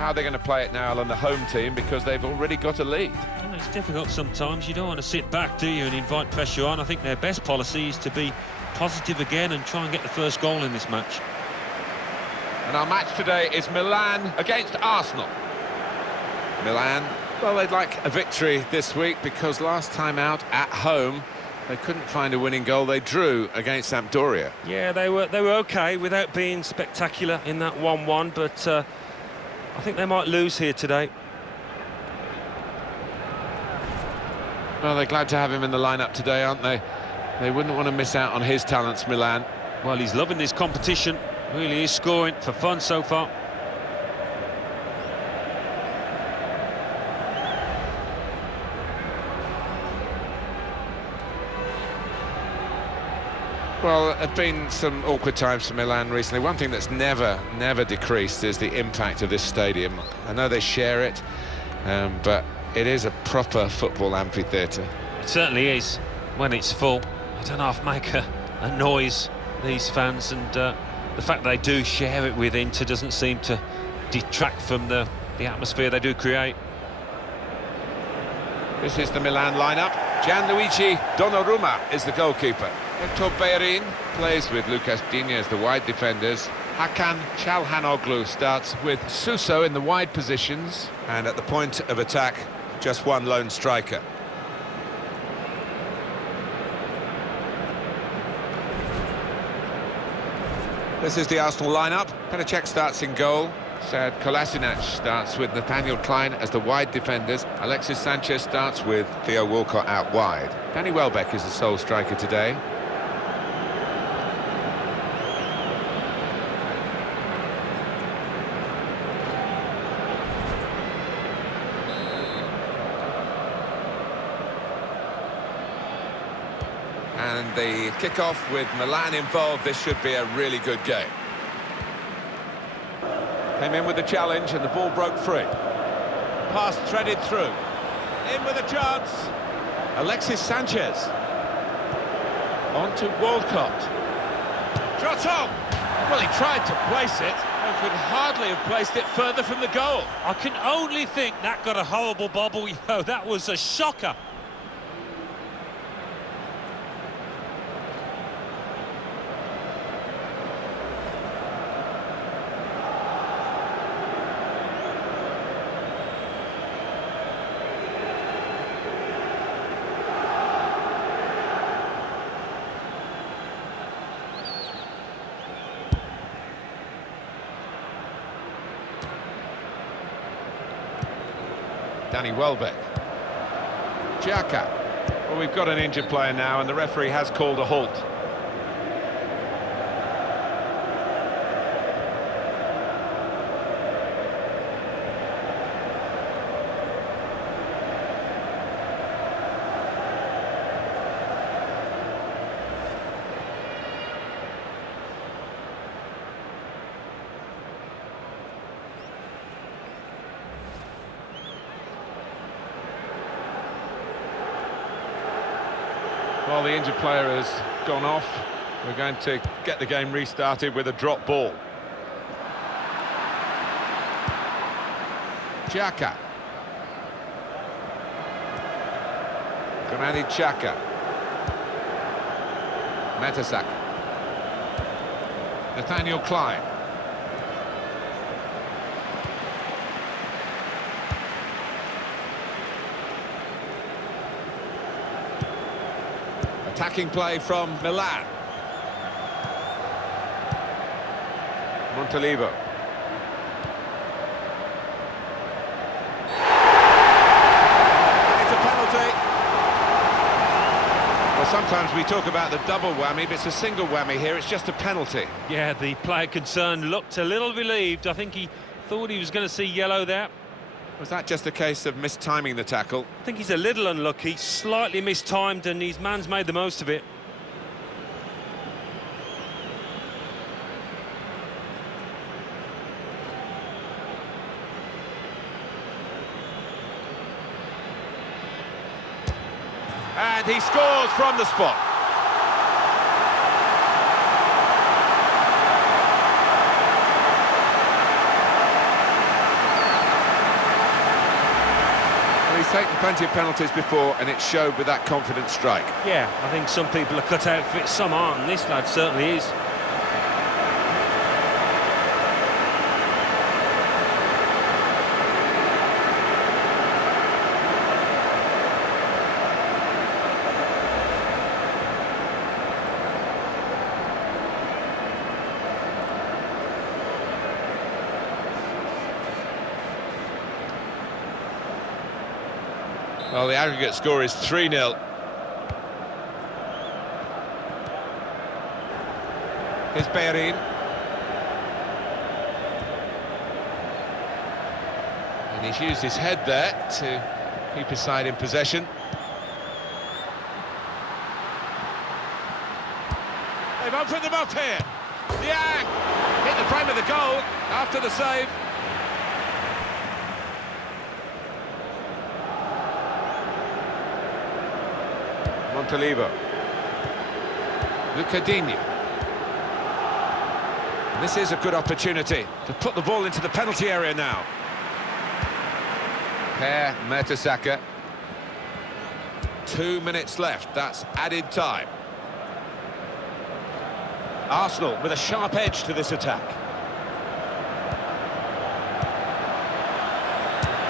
How are they going to play it now on the home team, because they've already got a lead? Well, it's difficult sometimes. You don't want to sit back, do you, and invite pressure on. I think their best policy is to be positive again and try and get the first goal in this match. And our match today is Milan against Arsenal. Milan, well, they'd like a victory this week, because last time out at home they couldn't find a winning goal. They drew against Sampdoria. Yeah, they were okay without being spectacular in that 1-1, but I think they might lose here today. Well, they're glad to have him in the lineup today, aren't they? They wouldn't want to miss out on his talents, Milan. Well, he's loving this competition. Really is scoring for fun so far. Well, there have been some awkward times for Milan recently. One thing that's never decreased is the impact of this stadium. I know they share it, but it is a proper football amphitheatre. It certainly is, when it's full. I don't know if make a noise, these fans, and the fact they do share it with Inter doesn't seem to detract from the atmosphere they do create. This is the Milan lineup. Gianluigi Donnarumma is the goalkeeper. Hector Bellerin plays with Lucas Digne as the wide defenders. Hakan Çalhanoğlu starts with Suso in the wide positions. And at the point of attack, just one lone striker. This is the Arsenal lineup. Petr starts in goal. Sad Kolasinac starts with Nathaniel Klein as the wide defenders. Alexis Sanchez starts with Theo Walcott out wide. Danny Welbeck is the sole striker today. And the kick-off with Milan involved, this should be a really good game. Came in with the challenge and the ball broke free. Pass threaded through. In with a chance. Alexis Sanchez. On to Walcott. Shot on! Well, he tried to place it and could hardly have placed it further from the goal. I can only think that got a horrible bobble. Yo, that was a shocker. Danny Welbeck. Xhaka. Well, we've got an injured player now, and the referee has called a halt. Well, the injured player has gone off. We're going to get the game restarted with a drop ball. Xhaka. Granit Xhaka. Mertesacker. Nathaniel Klein. Attacking play from Milan. Montalivo. It's a penalty. Well, sometimes we talk about the double whammy, but it's a single whammy here. It's just a penalty. Yeah, the player concerned looked a little relieved. I think he thought he was going to see yellow there. Was that just a case of mistiming the tackle? I think he's a little unlucky, slightly mistimed, and his man's made the most of it. And he scores from the spot. taken plenty of penalties before, and it showed with that confident strike. Yeah, I think some people are cut out for it, some aren't, and this lad certainly is. Well, the aggregate score is 3-0. Here's Bellerin. And he's used his head there to keep his side in possession. They've opened them up here. Liang hit the frame of the goal after the save. Montalivo. Lucadinho. This is a good opportunity to put the ball into the penalty area now. Per Mertesacker. 2 minutes left, that's added time. Arsenal with a sharp edge to this attack.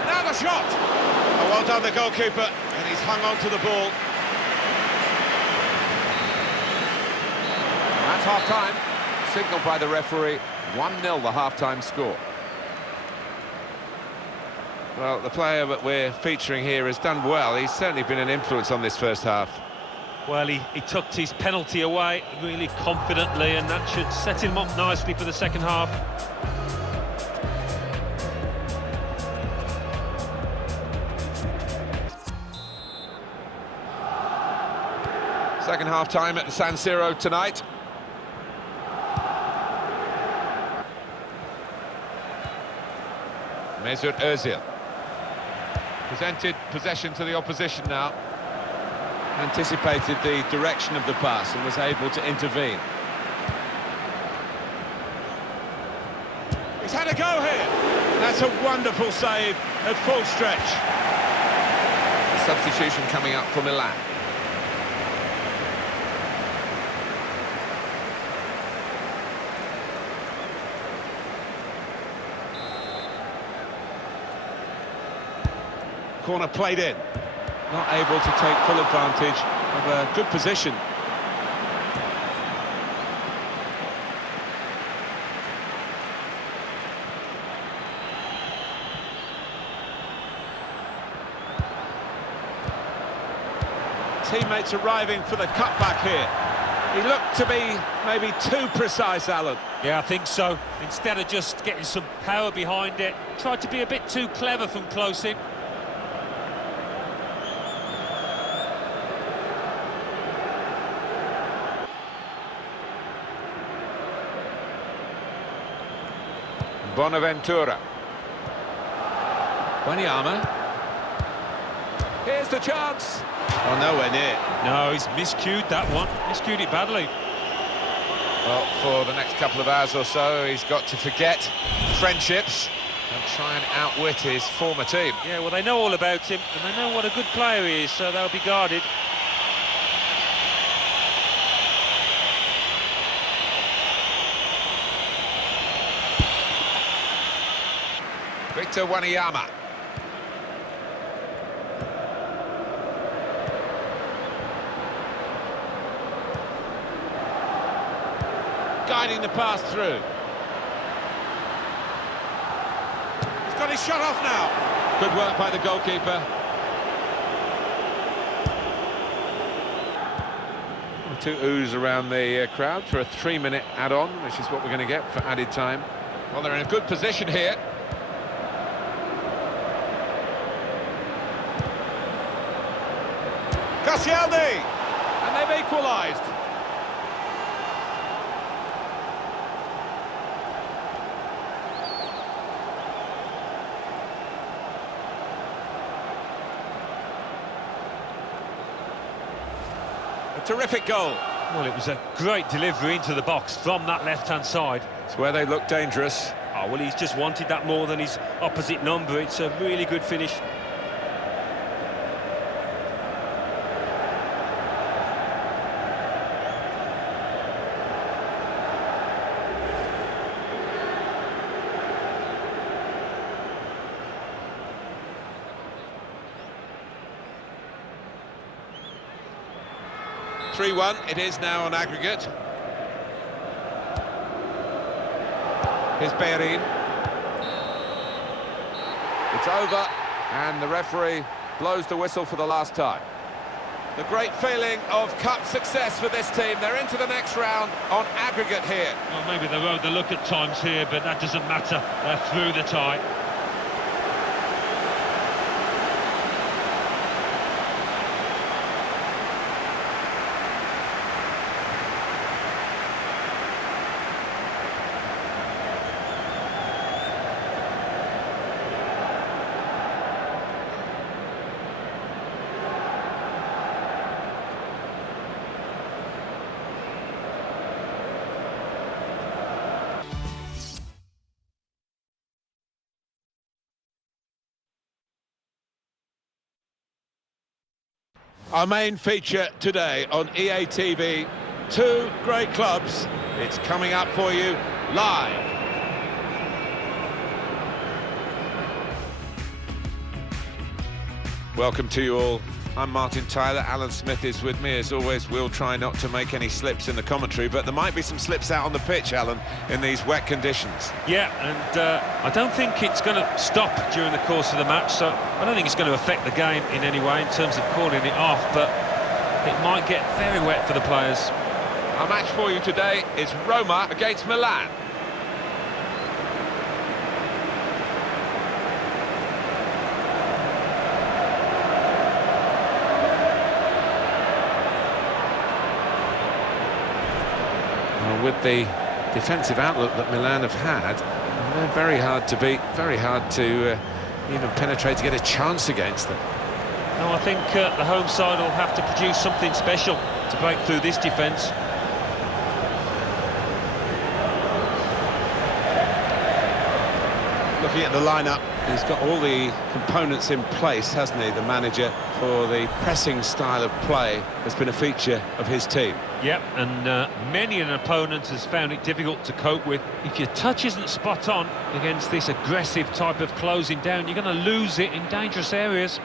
Now the shot! Oh, well done the goalkeeper, and he's hung on to the ball. That's half-time, signalled by the referee, 1-0 the half-time score. Well, the player that we're featuring here has done well. He's certainly been an influence on this first half. Well, he tucked his penalty away really confidently, and that should set him up nicely for the second half. Second half-time at the San Siro tonight. Mesut Ozil. Presented possession to the opposition now. Anticipated the direction of the pass and was able to intervene. He's had a go here. That's a wonderful save at full stretch. Substitution coming up for Milan. Corner played in. Not able to take full advantage of a good position. Teammates arriving for the cutback here. He looked to be maybe too precise, Alan. Yeah, I think so. Instead of just getting some power behind it, tried to be a bit too clever from close in. Bonaventura. Wanyama. Here's the chance. Oh, nowhere near. No, he's miscued that one. Miscued it badly. Well, for the next couple of hours or so, he's got to forget friendships and try and outwit his former team. Yeah, well, they know all about him, and they know what a good player he is, so they'll be guarded. Victor Wanyama. Guiding the pass through. He's got his shot off now. Good work by the goalkeeper. Two oohs around the crowd for a 3-minute add-on, which is what we're going to get for added time. Well, they're in a good position here. Koscielny! And they've equalised. A terrific goal. Well, it was a great delivery into the box from that left-hand side. It's where they look dangerous. Oh, well, he's just wanted that more than his opposite number. It's a really good finish. 3-1 it is now on aggregate. Here's Bellerin. It's over, and the referee blows the whistle for the last time. The great feeling of cup success for this team. They're into the next round on aggregate here. Well, maybe they rode the luck at times here, but that doesn't matter. They're through the tie. Our main feature today on EA TV, two great clubs. It's coming up for you live. Welcome to you all. I'm Martin Tyler. Alan Smith is with me. As always, we'll try not to make any slips in the commentary, but there might be some slips out on the pitch, Alan, in these wet conditions. Yeah, and I don't think it's going to stop during the course of the match, so I don't think it's going to affect the game in any way in terms of calling it off, but it might get very wet for the players. Our match for you today is Roma against Milan. With the defensive outlook that Milan have had, they're very hard to beat, very hard to even penetrate to get a chance against them. No, I think the home side will have to produce something special to break through this defence. Looking at the lineup, he's got all the components in place, hasn't he, the manager, for the pressing style of play has been a feature of his team. Yep, and many an opponent has found it difficult to cope with. If your touch isn't spot on against this aggressive type of closing down, you're going to lose it in dangerous areas.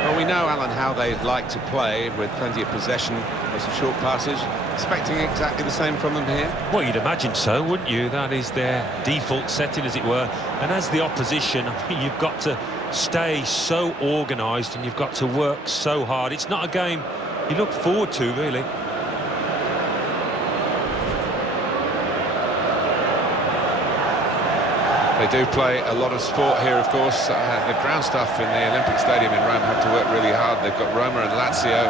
Well, we know, Alan, how they like to play with plenty of possession and some short passes. Expecting exactly the same from them here? Well, you'd imagine so, wouldn't you? That is their default setting, as it were. And as the opposition, I mean, you've got to stay so organised and you've got to work so hard. It's not a game you look forward to, really. They do play a lot of sport here, of course. The ground staff in the Olympic Stadium in Rome have to work really hard. They've got Roma and Lazio,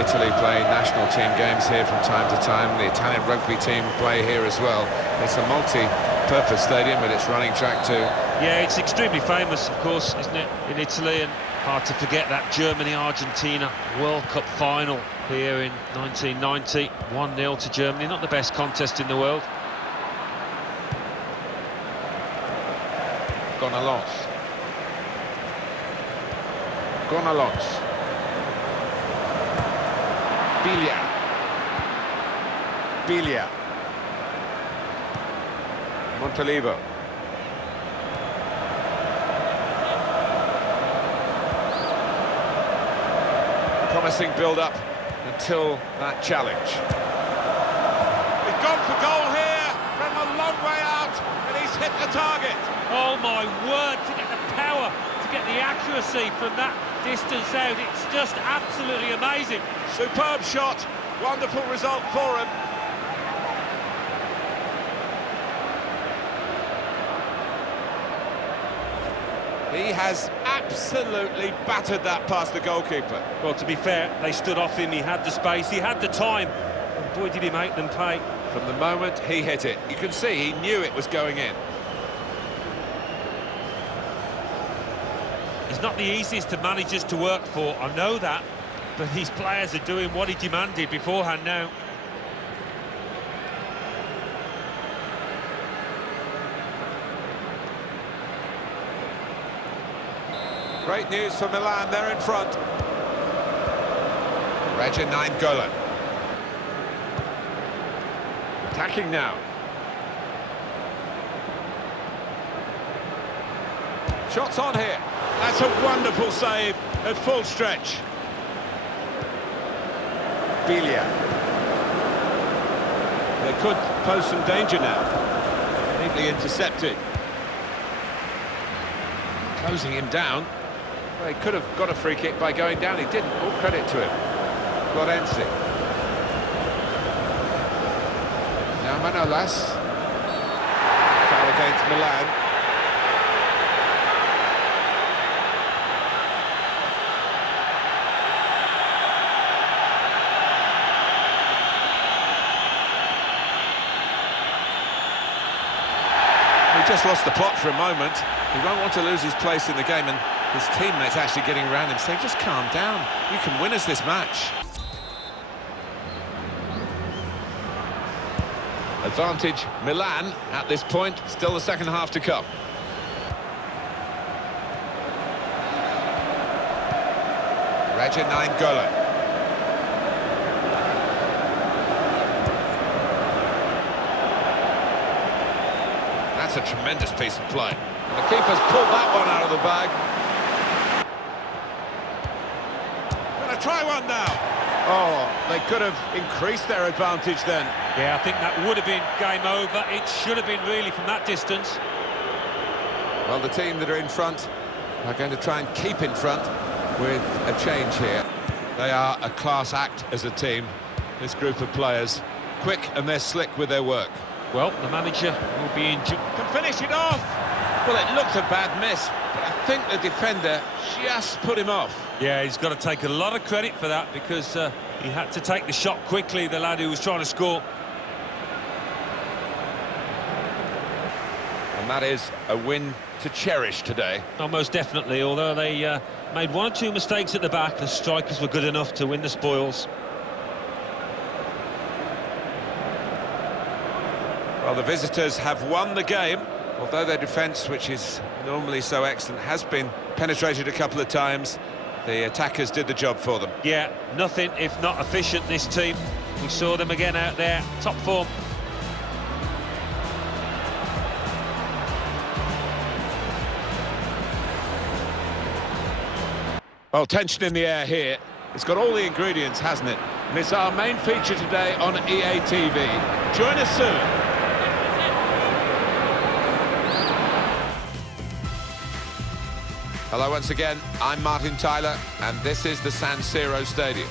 Italy playing national team games here from time to time. The Italian rugby team play here as well. It's a multi-purpose stadium with its running track too. Yeah, it's extremely famous, of course, isn't it, in Italy? And hard to forget that Germany-Argentina World Cup final here in 1990. 1-0 to Germany, not the best contest in the world. Gonalons. Biglia. Montalivo. Promising build-up until that challenge. He's gone for goal here from a long way out, and he's hit the target. Oh my word, to get the power, to get the accuracy from that distance out, it's just absolutely amazing. Superb shot, wonderful result for him. He has absolutely battered that past the goalkeeper. Well, to be fair, they stood off him, he had the space, he had the time, and boy did he make them pay. From the moment he hit it, you can see he knew it was going in. He's not the easiest of managers to work for, I know that, but these players are doing what he demanded beforehand now. Great news for Milan, they're in front. Regia Nainggolan. Attacking now. Shots on here. That's a wonderful save at full stretch. Belia. They could pose some danger now. Neatly intercepted. Closing him down. Well, he could have got a free kick by going down. He didn't. All credit to him. Florenzi. Now Manolas. Foul against Milan. He just lost the plot for a moment. He won't want to lose his place in the game, and his teammates actually getting around him saying, just calm down, you can win us this match. Advantage Milan at this point, still the second half to come. Nainggolan. That's a tremendous piece of play. And the keeper's pulled that one out of the bag. Gonna try one now. Oh, they could have increased their advantage then. Yeah, I think that would have been game over. It should have been really from that distance. Well, the team that are in front are going to try and keep in front with a change here. They are a class act as a team, this group of players. Quick and they're slick with their work. Well, the manager will be in... Can finish it off! Well, it looked a bad miss, but I think the defender just put him off. Yeah, he's got to take a lot of credit for that because he had to take the shot quickly, the lad who was trying to score. And that is a win to cherish today. Almost definitely, although they made one or two mistakes at the back, the strikers were good enough to win the spoils. Well, the visitors have won the game, although their defence, which is normally so excellent, has been penetrated a couple of times. The attackers did the job for them. Yeah, nothing if not efficient, this team. We saw them again out there, top form. Well, tension in the air here. It's got all the ingredients, hasn't it? And it's our main feature today on EA TV. Join us soon. Hello once again, I'm Martin Tyler, and this is the San Siro Stadium.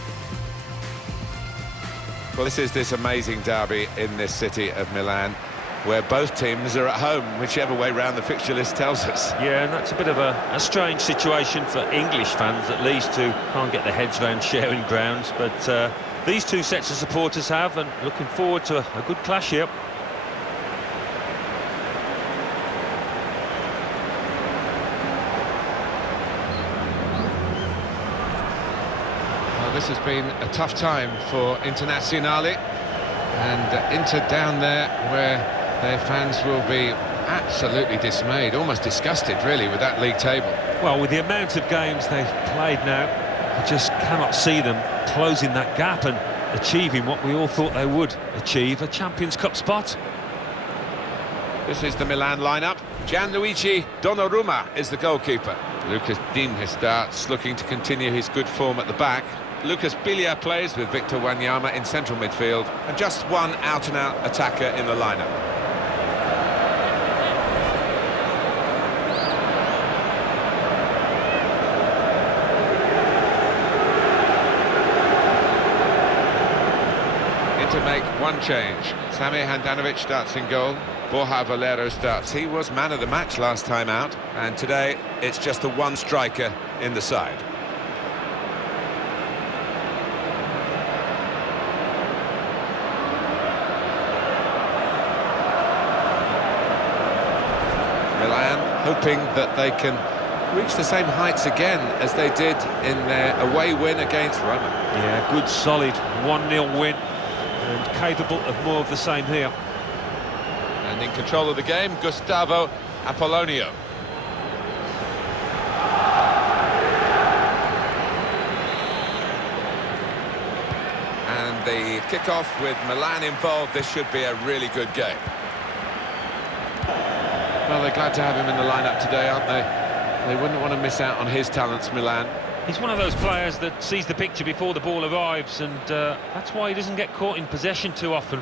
Well, this is this amazing derby in this city of Milan, where both teams are at home, whichever way round the fixture list tells us. Yeah, and that's a bit of a strange situation for English fans, at least, who can't get their heads around sharing grounds. But these two sets of supporters have, and looking forward to a good clash here. This has been a tough time for Internazionale, and Inter down there where their fans will be absolutely dismayed, almost disgusted really with that league table. Well, with the amount of games they've played now, I just cannot see them closing that gap and achieving what we all thought they would achieve, a Champions Cup spot. This is the Milan lineup. Gianluigi Donnarumma is the goalkeeper. Lucas Digne starts, looking to continue his good form at the back. Lucas Belia plays with Victor Wanyama in central midfield, and just one out-and-out attacker in the lineup. To make one change. Sami Handanovic starts in goal. Borja Valero starts. He was man of the match last time out, and today it's just the one striker in the side. Milan hoping that they can reach the same heights again as they did in their away win against Roma. Yeah, good solid 1-0 win, and capable of more of the same here. And in control of the game, Gustavo Apollonio. And the kick-off with Milan involved, this should be a really good game. Well, they're glad to have him in the lineup today, aren't they? They wouldn't want to miss out on his talents, Milan. He's one of those players that sees the picture before the ball arrives, and that's why he doesn't get caught in possession too often.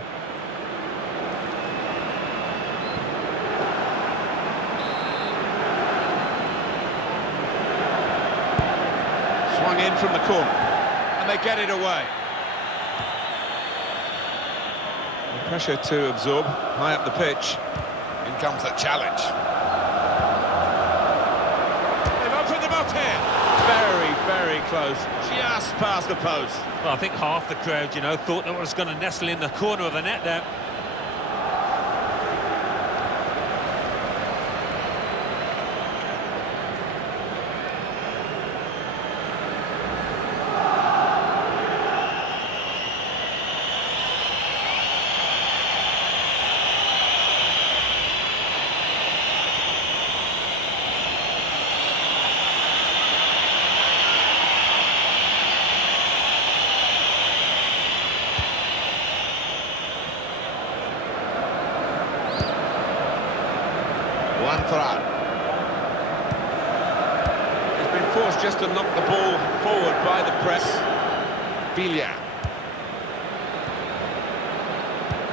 Swung in from the corner, and they get it away. Pressure to absorb, high up the pitch. In comes the challenge. They've opened them up here. Very, very close, just past the post. Well, I think half the crowd, you know, thought that was going to nestle in the corner of the net there. One throw. He's been forced just to knock the ball forward by the press. Biglia.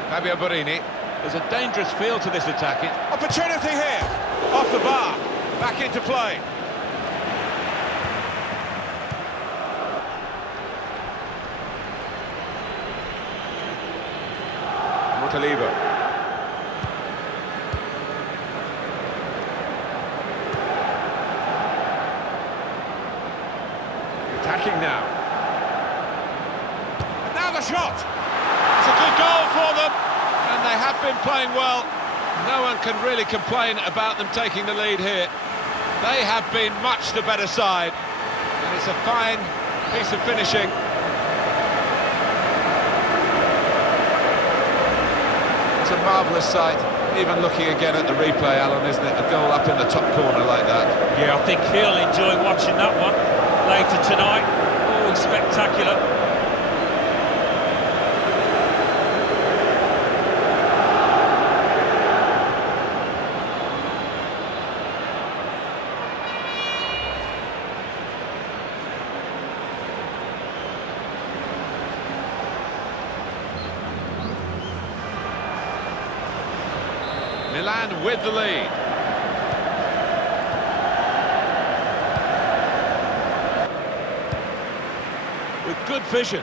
Fabio Borini. There's a dangerous feel to this attacking. Opportunity here. Off the bar. Back into play. Montalivo. Attacking now. And now the shot. It's a good goal for them, and they have been playing well. No one can really complain about them taking the lead here. They have been much the better side, and it's a fine piece of finishing. It's a marvellous sight, even looking again at the replay, Alan, isn't it? A goal up in the top corner like that. Yeah, I think he'll enjoy watching that one later tonight. Oh, spectacular. Milan with the lead. With good vision.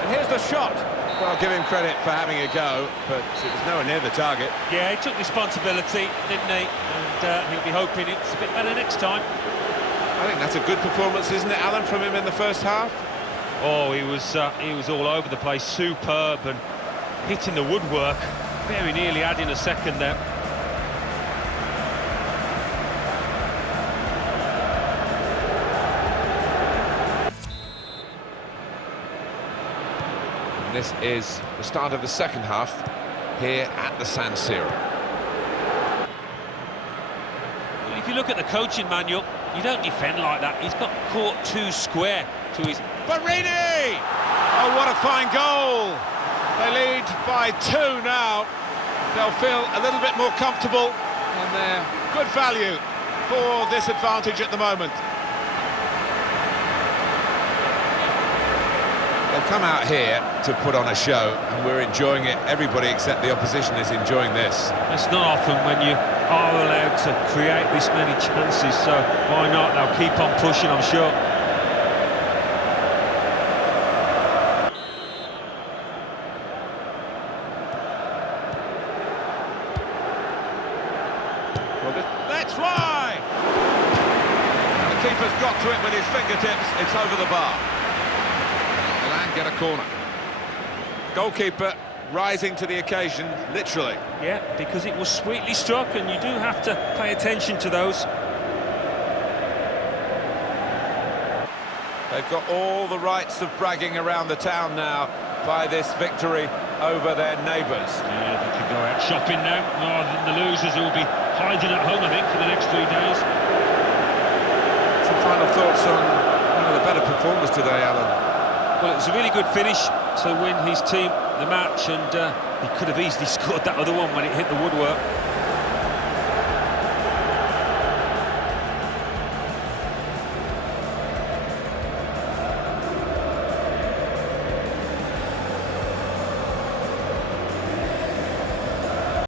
And here's the shot. Well, I'll give him credit for having a go, but it was nowhere near the target. Yeah, he took responsibility, didn't he? And he'll be hoping it's a bit better next time. I think that's a good performance, isn't it, Alan, from him in the first half? Oh, he was all over the place, superb, and hitting the woodwork, very nearly adding a second there. This is the start of the second half here at the San Siro. Well, if you look at the coaching manual, you don't defend like that. He's got caught too square to his... Borini! Oh, what a fine goal! They lead by 2 now. They'll feel a little bit more comfortable, and they're good value for this advantage at the moment. They've come out here to put on a show, and we're enjoying it. Everybody except the opposition is enjoying this. It's not often when you are allowed to create this many chances, so why not? They'll keep on pushing, I'm sure. Let's try! And the keeper's got to it with his fingertips. It's over the bar. Milan get a corner. Goalkeeper rising to the occasion, literally. Yeah, because it was sweetly struck, and you do have to pay attention to those. They've got all the rights of bragging around the town now by this victory over their neighbours. Yeah, they could go out shopping now, rather than the losers who will be hiding at home, I think, for the next 3 days. Some final thoughts on one of the better performers today, Alan? Well, it was a really good finish to win his team the match, and he could have easily scored that other one when it hit the woodwork.